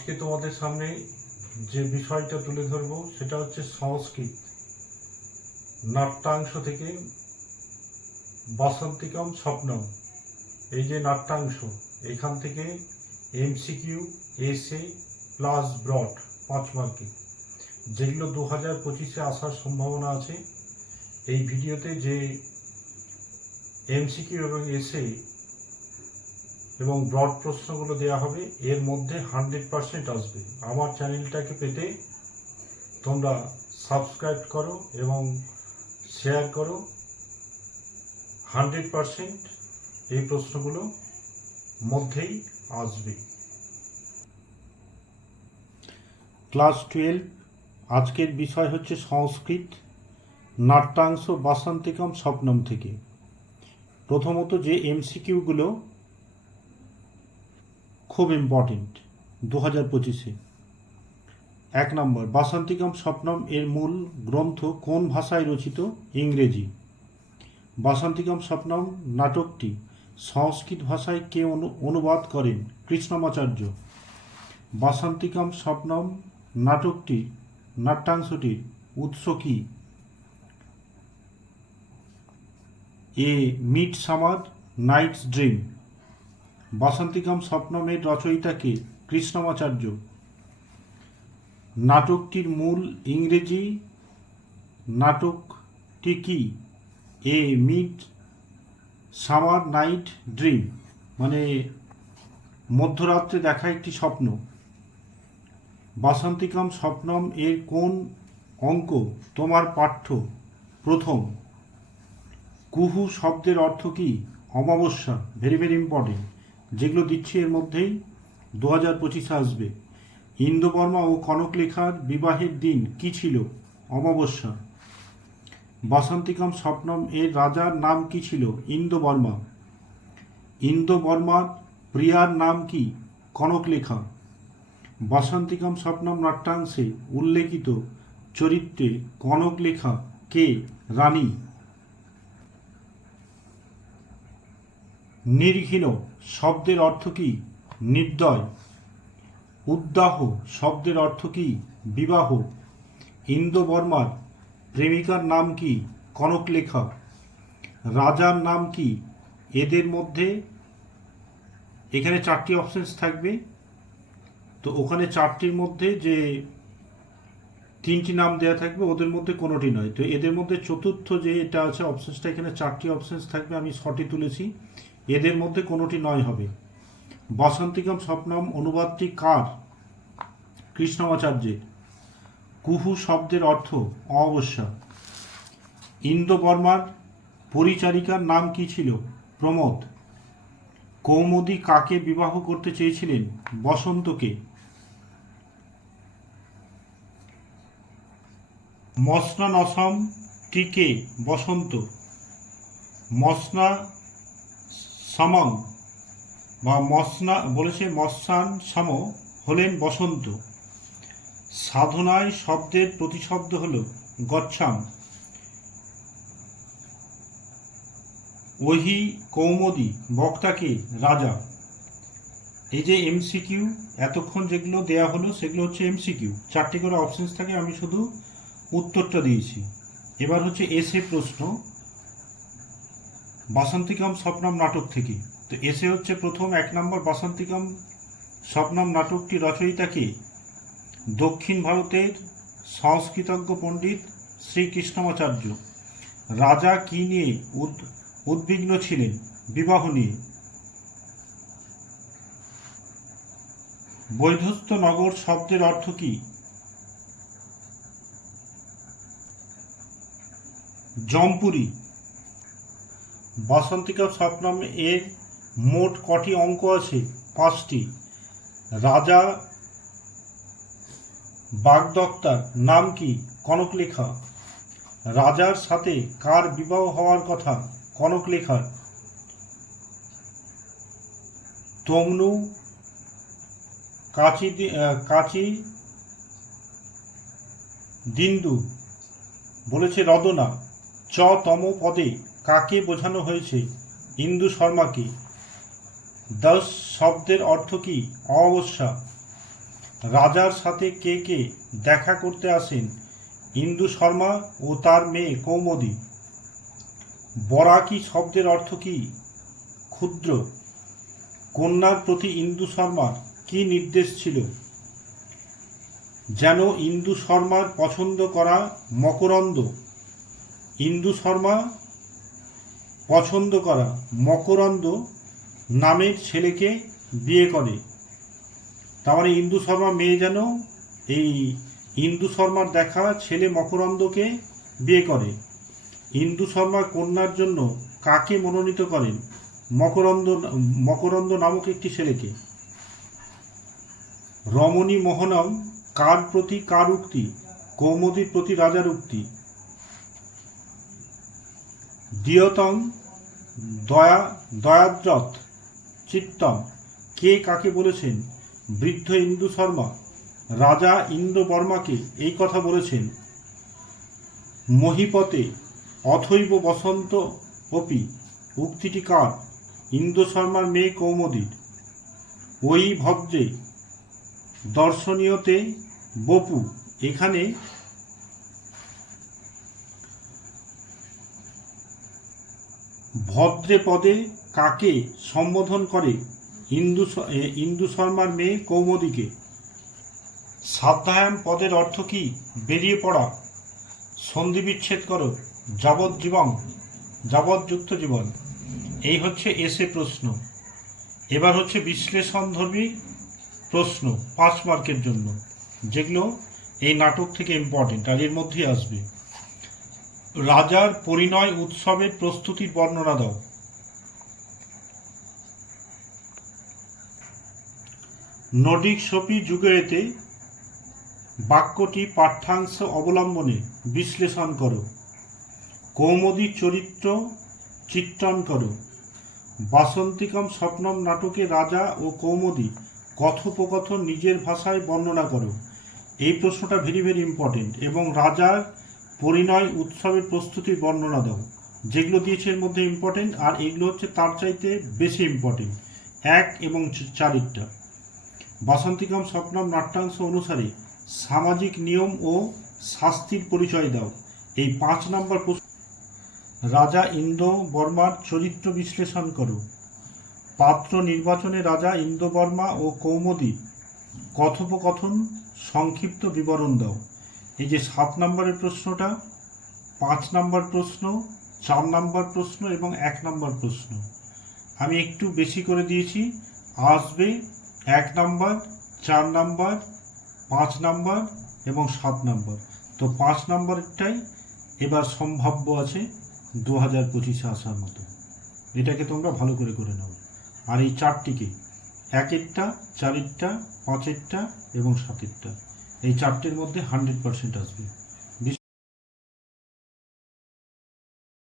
আজকে তোমাদের সামনে যে বিষয়টা তুলে ধরবো, সেটা হচ্ছে সংস্কৃত। নাট্যাংশ থেকে বাসন্তিকম স্বপ্নম। এই যে নাট্যাংশ, এখান থেকে এমসিকিউ এসে প্লাস ব্রড পাঁচ মার্কে। যেগুলো দু হাজার পঁচিশে আসার সম্ভাবনা আছে। এই ভিডিওতে যে এমসিকিউ এবং এসে এবং ব্রড প্রশ্নগুলো দেওয়া হবে, এর মধ্যে হান্ড্রেড পার্সেন্ট আসবে। আমার চ্যানেলটাকে পেতে তোমরা সাবস্ক্রাইব করো এবং শেয়ার করো। হান্ড্রেড পার্সেন্ট এই প্রশ্নগুলো মধ্যেই আসবে। ক্লাস টুয়েলভ আজকের বিষয় হচ্ছে সংস্কৃত, নাট্যাংশ বাসান্তিকম স্বপ্নম থেকে। প্রথমত যে এমসিকিউগুলো খুব ইম্পর্টেন্ট দু হাজার পঁচিশে। এক নম্বর, বাসন্তিকম স্বপ্নম এর মূল গ্রন্থ কোন ভাষায় রচিত? ইংরেজি। বাসন্তিকম স্বপ্নম নাটকটি সংস্কৃত ভাষায় কে অনু- অনুবাদ করেন? কৃষ্ণমাচার্য। বাসন্তিকম স্বপ্নম নাটকটি নাট্যাংশটির উৎস কি? A midsummer night's dream. Vasantikam স্বপ্নমের রচয়িতাকে কৃষ্ণমাচার্য। নাটকটির মূল ইংরেজি নাটকটি কি? A midsummer night dream মানে মধ্যরাত্রে দেখা একটি স্বপ্ন। বাসন্তিকম স্বপ্নম এর কোন অঙ্ক? তোমার পাঠ্য। প্রথম, কুহু শব্দের অর্থ কি? অমাবস্যা ভেরি ভেরি ইম্পর্টেন্ট যেগুলো দিচ্ছি এর মধ্যেই দু হাজার পঁচিশে আসবে। ইন্দোবর্মা ও কনকলেখার বিবাহের দিন কি ছিল? অমাবস্যা। বাসন্তিকম স্বপ্নম এর রাজার নাম কি ছিল? ইন্দোবর্মা ইন্দোবর্মার প্রিয়ার নাম কি? কনকলেখা বাসন্তিকম স্বপ্নম নাট্যাংশে উল্লেখিত চরিত্রে কনকলেখা কে? রানী। নির্ঘিন শব্দের অর্থ কি? নির্দয়। উদ্দাহ শব্দের অর্থ কি? বিবাহ। ইন্দোবর্মার প্রেমিকার নাম কি? কনকলেখা। রাজার নাম কি? এদের মধ্যে এখানে চারটি অপশনস থাকবে। তো ওখানে চারটির মধ্যে যে তিনটি নাম দেওয়া থাকবে, ওদের মধ্যে কোনোটি নয়। তো এদের মধ্যে চতুর্থ যে এটা আছে অপশনসটা এখানে চারটি অপশনস থাকবে, আমি ছটি তুলেছি। এদের মধ্যে কোনোটি নয় হবে। বসন্তিকম স্বপ্নম অনুবাদটি কার? কৃষ্ণমাচার্যের। কুহু শব্দের অর্থ অমাবস্যা। ইন্দোবর্মার পরিচারিকার নাম কি ছিল? প্রমোদ। কৌমুদী কাকে বিবাহ করতে চেয়েছিলেন? বসন্তকে। মসনা নসম টিকে বসন্ত। মসনা সমং বা মসনা বলেছে মস্যান সম হলেন বসন্ত। সাধনায় শব্দের প্রতিশব্দ হল গচ্ছাম। ওহি কৌমদি, বক্তাকে রাজা। এই যে এমসিকিউ এতক্ষণ যেগুলো দেয়া হলো সেগুলো হচ্ছে এমসিকিউ চারটি করে অপশনস থাকে, আমি শুধু উত্তরটা দিয়েছি। এবার হচ্ছে এসে প্রশ্ন। বাসন্তিকম স্বপ্নম নাটক থেকে। তো এসে হচ্ছে প্রথম এক নম্বর বাসন্তিকম স্বপ্নম নাটকটি রচয়িতাকে দক্ষিণ ভারতের সংস্কৃতজ্ঞ পণ্ডিত শ্রীকৃষ্ণমাচার্য রাজা কি নিয়ে উদ- উদ্বিগ্ন ছিলেন? বিবাহ নিয়ে। বৈধস্ত নগর শব্দের অর্থ কি? জমপুরি। বাসন্তিকা স্বপ্নম এর মোট কটি অঙ্ক আছে? পাঁচটি। রাজা বাগদত্তার নাম কি? কনকলেখা। রাজার সাথে কার বিবাহ হওয়ার কথা? কনকলেখার তমনু কাচি কাচি দিন্দু বলেছে রদনা। চ তম পদে কাকে বোঝানো হয়েছে? ইন্দু শর্মাকে দশ শব্দের অর্থ কি? অমাবস্যা। রাজার সাথে কে কে দেখা করতে আসেন? ইন্দু শর্মা ও তার মেয়ে কৌমদী। বরাকি শব্দের অর্থ কি? ক্ষুদ্র। কন্যার প্রতি ইন্দু শর্মার কি নির্দেশ ছিল? যেন ইন্দু শর্মার পছন্দ করা মকরন্দ। ইন্দু শর্মা পছন্দ করা মকরন্দ নামের ছেলেকে বিয়ে করে। তার মানে ইন্দু শর্মা মেয়ে যেন এই ইন্দু শর্মার দেখা ছেলে মকরন্দকে বিয়ে করে। ইন্দু শর্মা কন্যার জন্য কাকে মনোনীত করেন? মকরন্দ মকরন্দ নামক একটি ছেলেকে। রমণী মোহনম কার প্রতি কার উক্তি? কৌমদীর প্রতি রাজার উক্তি। দিয়তং দয়া, দয়াদ্রথ, চিত্তম। কে কাকে বলেছেন? বৃদ্ধ ইন্দু শর্মা, রাজা ইন্দ্র বর্মাকে এই কথা বলেছেন, মহিপতে অথৈব বসন্ত অপি, উক্তিটি কার? ইন্দু শর্মার মেয়ে কৌমদীর। ওই ভদ্রে দর্শনীয়তে বপু, এখানে ভদ্রে পদে কাকে সম্বোধন করে ইন্দু শ- ইন্দু শর্মার মেয়ে কৌমদিকে? সাধ্যায়াম পদের অর্থ কি? বেরিয়ে পড়া। সন্ধি বিচ্ছেদ করো যাবজ্জীবন যাবজ্যুক্ত জীবন। এই হচ্ছে এসে প্রশ্ন। এবার হচ্ছে বিশ্লেষণধর্মী প্রশ্ন পাঁচ মার্কের জন্য। যেগুলো এই নাটক থেকে ইম্পর্টেন্ট আর এর মধ্যেই আসবে। রাজার পরিণয় উৎসবের প্রস্তুতির বর্ণনা দাও। নডিক সপি যুগেতে বাক্যটি পাঠ্যাংশ অবলম্বনে বিশ্লেষণ করো। কৌমদী চরিত্র চিত্রণ করো। বাসন্তিকম স্বপ্নম নাটকে রাজা ও কৌমদী কথোপকথন নিজের ভাষায় বর্ণনা করো। এই প্রশ্নটা ভেরি ভেরি ইম্পর্টেন্ট এবং রাজার পরিণয় উৎসবের প্রস্তুতির বর্ণনা দাও। যেগুলো দিয়েছে এর মধ্যে ইম্পর্টেন্ট আর এগুলো হচ্ছে তার চাইতে বেশি ইম্পর্টেন্ট এক এবং চারিটা বাসন্তিকম, স্বপ্নম, নাট্যাংশ অনুসারে সামাজিক নিয়ম ও শাস্তির পরিচয় দাও। এই পাঁচ নম্বর প্রশ্ন রাজা ইন্দ্র বর্মার চরিত্র বিশ্লেষণ করো। পাত্র নির্বাচনে রাজা ইন্দ্র বর্মা ও কৌমদী কথোপকথন সংক্ষিপ্ত বিবরণ দাও। এই যে সাত নম্বরের প্রশ্নটা, পাঁচ নম্বর প্রশ্ন, চার নম্বর প্রশ্ন এবং এক নম্বর প্রশ্ন। আমি একটু বেশি করে দিয়েছি, আসবে এক নম্বর, চার নম্বর, পাঁচ নম্বর এবং সাত নম্বর। তো পাঁচ নম্বরটাই এবার সম্ভাব্য আছে দু হাজার পঁচিশে আসার মতো। এটাকে তোমরা ভালো করে করে নাও। আর এই চারটিকে, একেরটা, চারেরটা, পাঁচেরটা এবং সাতেরটা। এই চারটের মধ্যে হান্ড্রেড পার্সেন্ট আসবে।